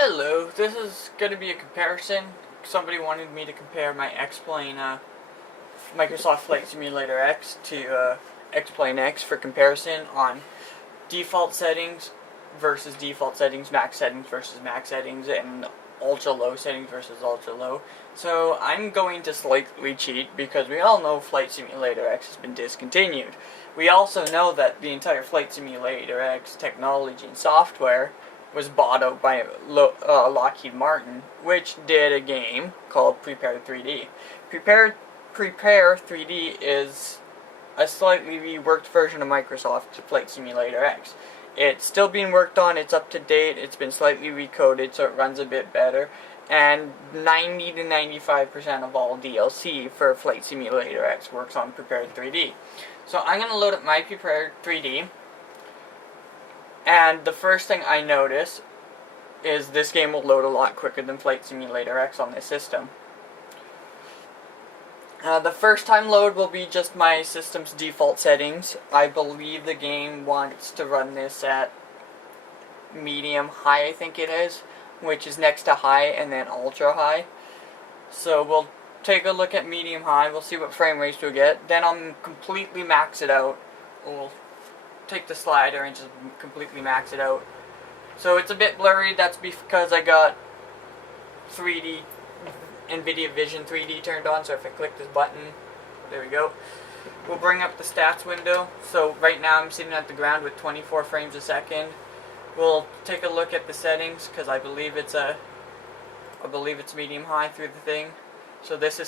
Hello, this is going to be a comparison. Somebody wanted me to compare my X-Plane Microsoft Flight Simulator X to X-Plane X for comparison on default settings versus default settings, max settings versus max settings, and ultra low settings versus ultra low. So I'm going to slightly cheat because we all know Flight Simulator X has been discontinued. We also know that the entire Flight Simulator X technology and software was bought out by Lockheed Martin, which did a game called Prepare3D. Prepare3D is a slightly reworked version of Microsoft Flight Simulator X. It's still being worked on, it's up to date, it's been slightly recoded so it runs a bit better, and 90 to 95% of all DLC for Flight Simulator X works on Prepare3D. So I'm going to load up my Prepare3D, and the first thing I notice is this game will load a lot quicker than Flight Simulator X on this system. The first time load will be just my system's default settings. I believe the game wants to run this at medium high, I think it is, which is next to high and then ultra high. So we'll take a look at medium high, we'll see what frame rates we'll get, then I'll completely max it out. We'll take the slider and just completely max it out. So it's a bit blurry, that's because I got 3D NVIDIA Vision 3D turned on, so if I click this button, there we go. We'll bring up the stats window. So right now I'm sitting at the ground with 24 frames a second. We'll take a look at the settings because I believe it's medium high through the thing. So this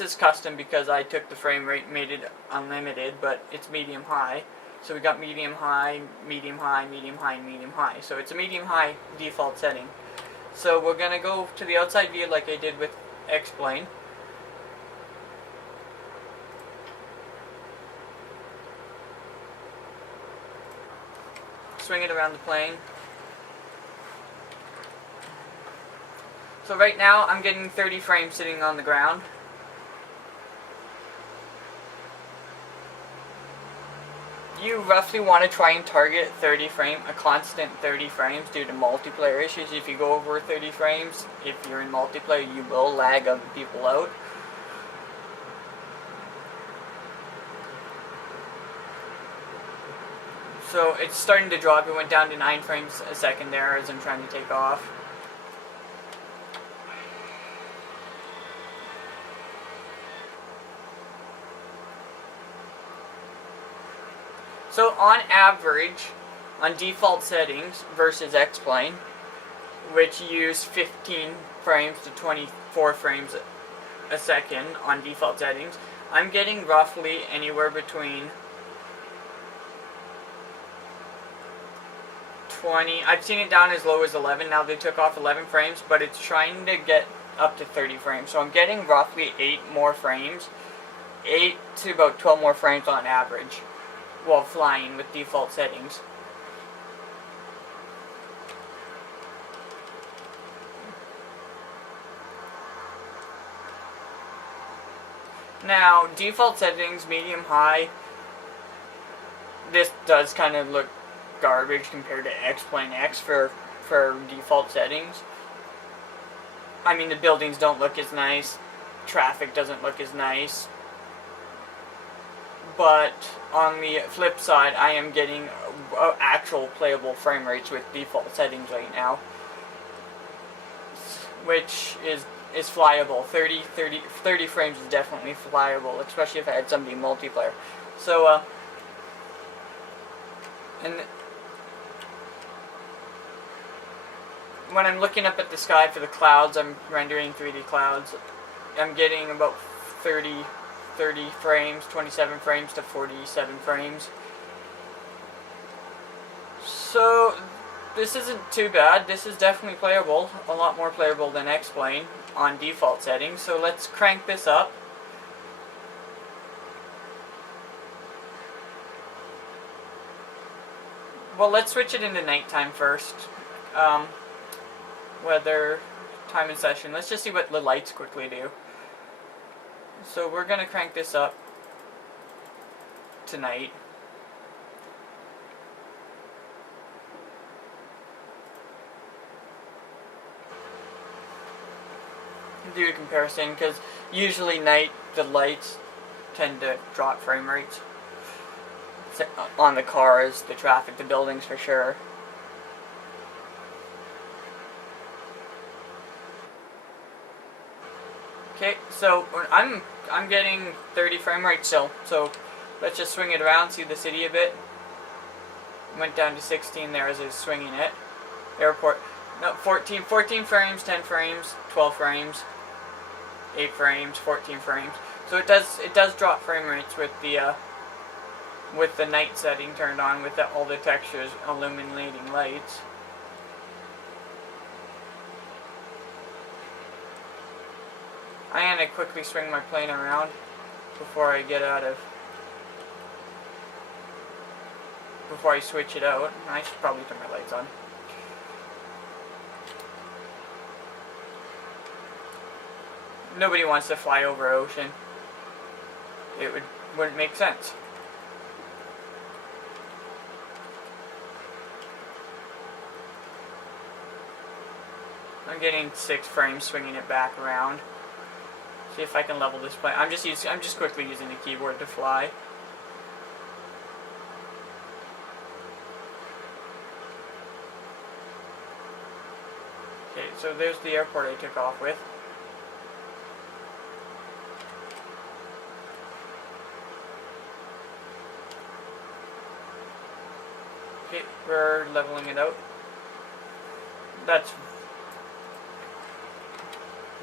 is custom because I took the frame rate, made it unlimited, but it's medium high. So we got medium high, medium high, medium high, and medium high. So it's a medium high default setting. So we're gonna go to the outside view like I did with X-Plane. Swing it around the plane. So right now I'm getting 30 frames sitting on the ground. You roughly want to try and target a constant 30 frames due to multiplayer issues. If you go over 30 frames, if you're in multiplayer, you will lag other people out. So it's starting to drop. It went down to 9 frames a second there as I'm trying to take off. So on average, on default settings versus X-Plane, which use 15 frames to 24 frames a second on default settings, I'm getting roughly anywhere between 20, I've seen it down as low as 11, now they took off 11 frames, but it's trying to get up to 30 frames, so I'm getting roughly 8 more frames, 8 to about 12 more frames on average, while flying with default settings. Now, default settings, medium high, this does kind of look garbage compared to X-Plane X for default settings. I mean, the buildings don't look as nice, traffic doesn't look as nice. But on the flip side, I am getting actual playable frame rates with default settings right now, which is flyable. 30 frames is definitely flyable, especially if I had somebody multiplayer. So, and when I'm looking up at the sky for the clouds, I'm rendering 3D clouds, I'm getting about 30 frames, 27 frames to 47 frames. So this isn't too bad. This is definitely playable, a lot more playable than X-Plane on default settings. So let's crank this up. Well, let's switch it into nighttime first. Weather, time and session. Let's just see what the lights quickly do. So we're going to crank this up tonight. do a comparison, because usually night the lights tend to drop frame rates on the cars, the traffic, the buildings for sure. Okay, so I'm getting 30 frame rates still, so let's just swing it around, see the city a bit. Went down to 16 there as I was swinging it. Airport, no, 14 frames, 10 frames, 12 frames, 8 frames, 14 frames. So it does drop frame rates with the night setting turned on, with all the textures illuminating lights. I'm gonna quickly swing my plane around before I switch it out. I should probably turn my lights on. Nobody wants to fly over ocean. It wouldn't make sense. I'm getting 6 frames swinging it back around. See if I can level this plane. I'm just quickly using the keyboard to fly. Okay, so there's the airport I took off with. Okay, we're leveling it out. That's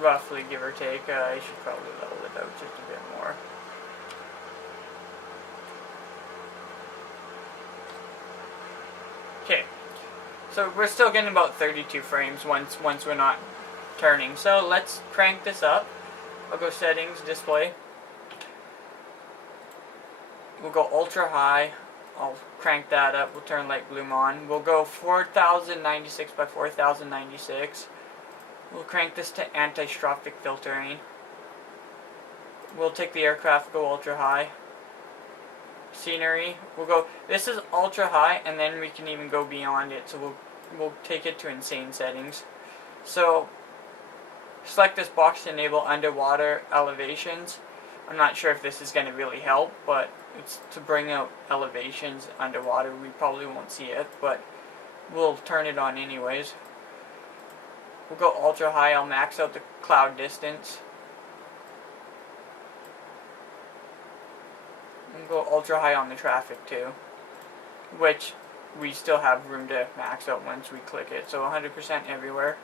roughly, give or take. I should probably level it out just a bit more. Okay, so we're still getting about 32 frames once we're not turning. So let's crank this up. I'll go settings, display. We'll go ultra high. I'll crank that up. We'll turn light bloom on. We'll go 4096 by 4096. We'll crank this to anti-strophic filtering. We'll take the aircraft, go ultra high. Scenery, we'll go, this is ultra high, and then we can even go beyond it, so we'll take it to insane settings. So, select this box to enable underwater elevations. I'm not sure if this is going to really help, but it's to bring out elevations underwater. We probably won't see it, but we'll turn it on anyways. We'll go ultra high. I'll max out the cloud distance. We'll go ultra high on the traffic too, which we still have room to max out once we click it. So 100% everywhere.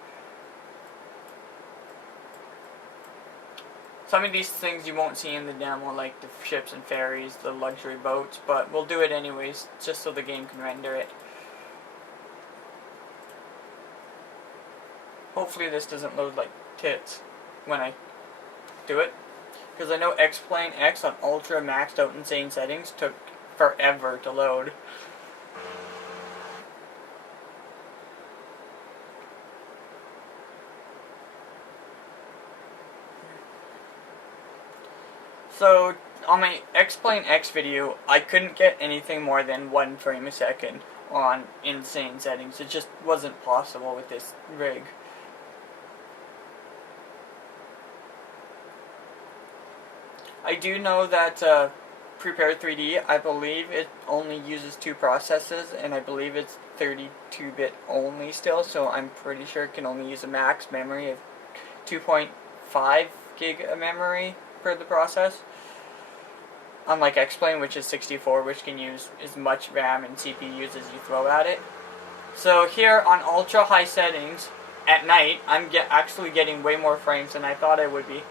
Some of these things you won't see in the demo, like the ships and ferries, the luxury boats, but we'll do it anyways, just so the game can render it. Hopefully this doesn't load like tits when I do it, because I know X-Plane X on ultra maxed out insane settings took forever to load. So on my X-Plane X video, I couldn't get anything more than 1 frame a second on insane settings. It just wasn't possible with this rig. I do know that Prep3D, I believe it only uses 2 processors, and I believe it's 32-bit only still, so I'm pretty sure it can only use a max memory of 2.5 gig of memory per the process. Unlike X-Plane, which is 64, which can use as much RAM and CPUs as you throw at it. So here on ultra high settings, at night, I'm actually getting way more frames than I thought I would be.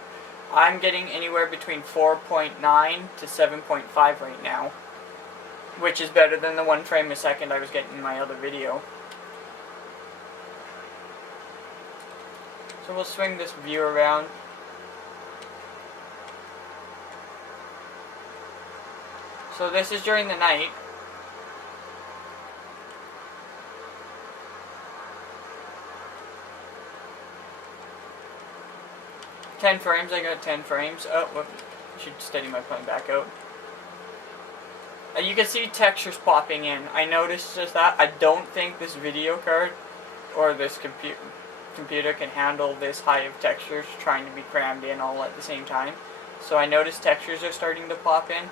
I'm getting anywhere between 4.9 to 7.5 right now, which is better than the 1 frame a second I was getting in my other video. So we'll swing this view around. So this is during the night. Ten frames, I got 10 frames. Oh, whoop. Should steady my plane back out. You can see textures popping in. I noticed just that. I don't think this video card or this computer can handle this high of textures trying to be crammed in all at the same time. So I noticed textures are starting to pop in.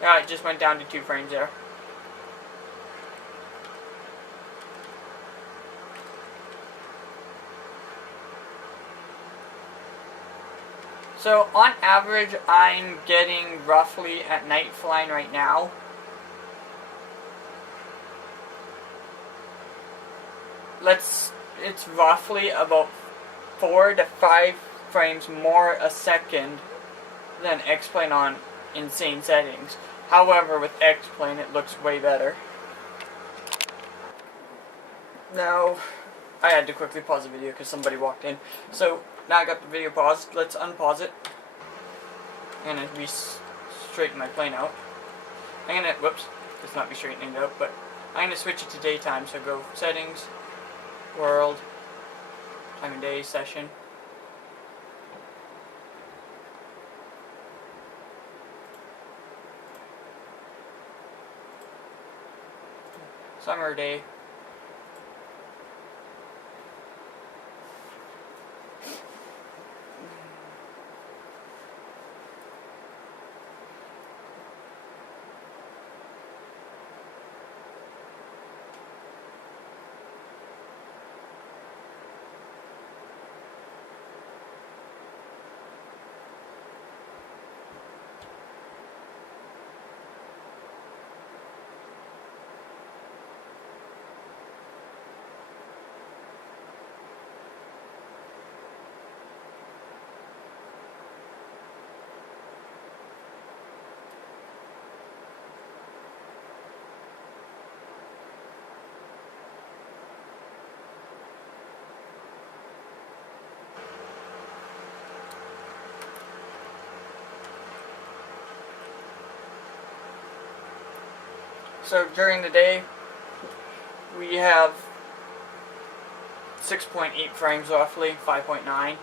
Yeah, it just went down to 2 frames there. So on average, I'm getting roughly at night flying right now. It's roughly about 4 to 5 frames more a second than X-Plane on insane settings. However, with X-Plane, it looks way better. Now, I had to quickly pause the video because somebody walked in. So, now I got the video paused. Let's unpause it. I'm going to straighten my plane out. Whoops, it's not be straightening it out, but I'm going to switch it to daytime. So go settings, world, time of day, session. Summer day. So during the day, we have 6.8 frames roughly, 5.9.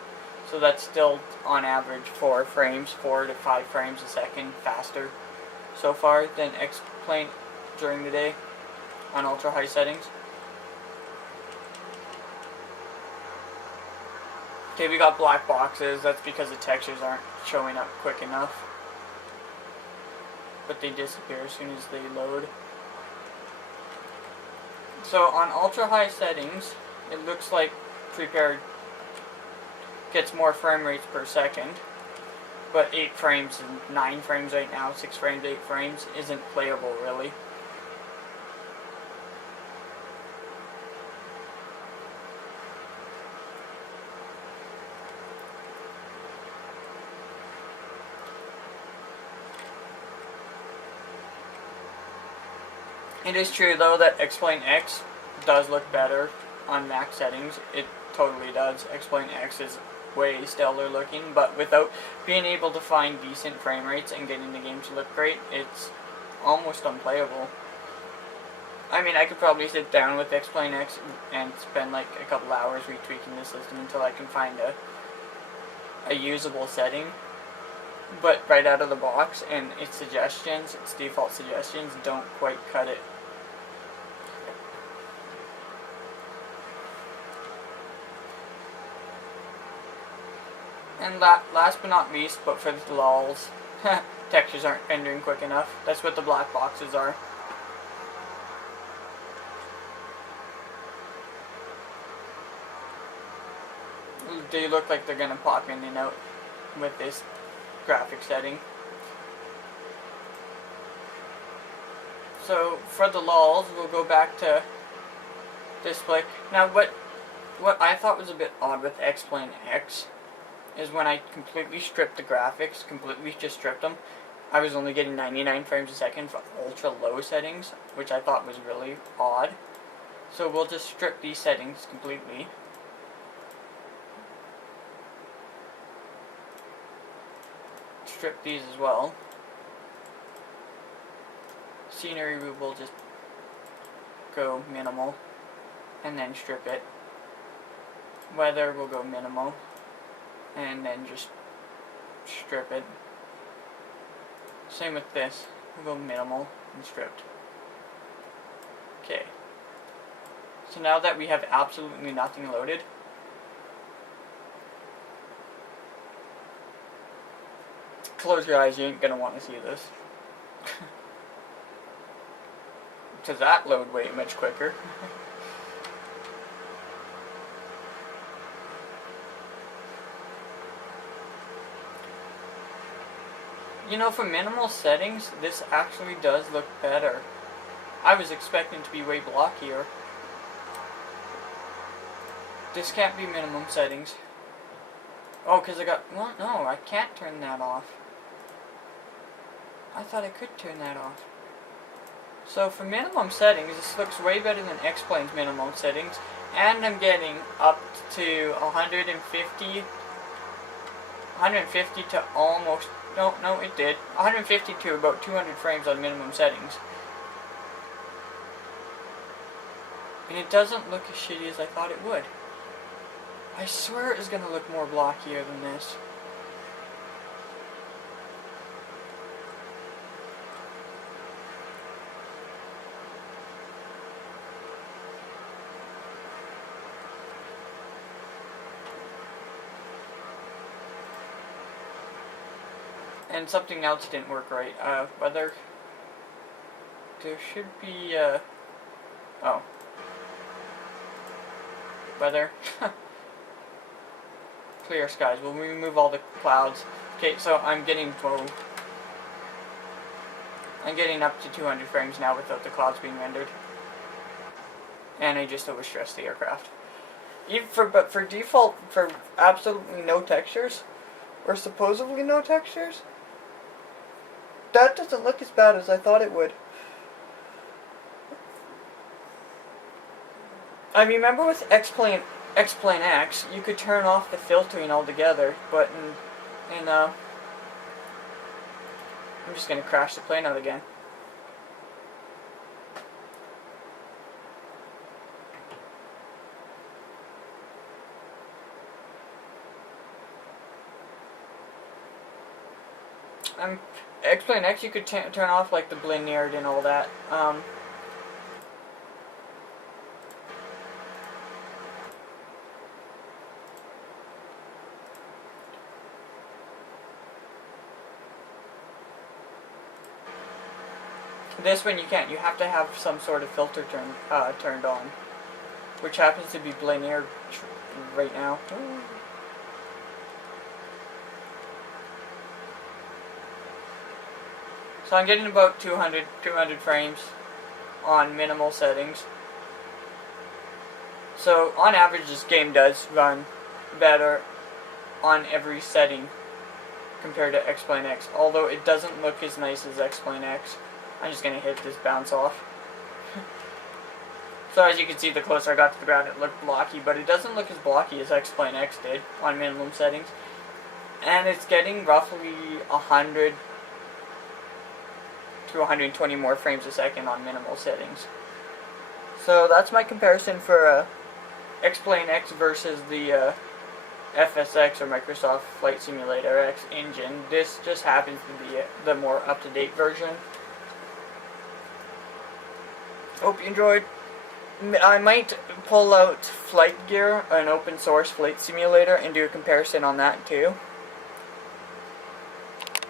So that's still on average 4 to 5 frames a second faster so far than X-Plane during the day on ultra high settings. Okay, we got black boxes. That's because the textures aren't showing up quick enough. But they disappear as soon as they load. So on ultra high settings, it looks like Prepared gets more frame rates per second. But 8 frames and 9 frames right now, 6 frames, 8 frames, isn't playable really. It is true though that X-Plane X does look better on max settings. It totally does. X-Plane X is way stellar looking, but without being able to find decent frame rates and getting the game to look great, it's almost unplayable. I mean, I could probably sit down with X-Plane X and spend like a couple hours retweaking the system until I can find a usable setting. But right out of the box, and its default suggestions, don't quite cut it. And last but not least, but for the lulz, textures aren't rendering quick enough. That's what the black boxes are. They look like they're gonna pop in and out with this graphic setting. So for the lulz, we'll go back to display. Now what I thought was a bit odd with X-Plane X is when I completely stripped the graphics, just stripped them, I was only getting 99 frames a second for ultra low settings, which I thought was really odd. So we'll just strip these settings completely. Strip these as well. Scenery we will just go minimal and then strip it. Weather will go minimal and then just strip it. Same with this. We'll go minimal and stripped. Okay. So now that we have absolutely nothing loaded, close your eyes, you ain't gonna want to see this. Because that load way much quicker. You know, for minimal settings, this actually does look better. I was expecting to be way blockier. This can't be minimum settings. Oh, because well, no, I can't turn that off. I thought I could turn that off. So for minimum settings, this looks way better than X-Plane's minimum settings. And I'm getting up to 150 to almost... No, it did. 150 to about 200 frames on minimum settings. And it doesn't look as shitty as I thought it would. I swear it is going to look more blockier than this. And something else didn't work right. Whether there should be, oh. Weather. Clear skies. We'll remove all the clouds. Okay, so I'm getting, whoa. I'm getting up to 200 frames now without the clouds being rendered. And I just overstressed the aircraft. But for default, for absolutely no textures, or supposedly no textures, that doesn't look as bad as I thought it would. I remember with X-Plane X, you could turn off the filtering altogether, but I'm just gonna crash the plane out again. X-Plane X, you could turn off like the blend and all that. This one you can't. You have to have some sort of filter turned on, which happens to be blend right now. Ooh. So I'm getting about 200 frames on minimal settings. So on average, this game does run better on every setting compared to X-Plane X, although it doesn't look as nice as X-Plane X. I'm just going to hit this bounce off. So as you can see, the closer I got to the ground, it looked blocky, but it doesn't look as blocky as X-Plane X did on minimum settings. And it's getting roughly 100 to 120 more frames a second on minimal settings. So that's my comparison for X-Plane X versus the FSX or Microsoft Flight Simulator X engine. This just happens to be the more up-to-date version. Hope you enjoyed. I might pull out Flight Gear, an open source flight simulator, and do a comparison on that too.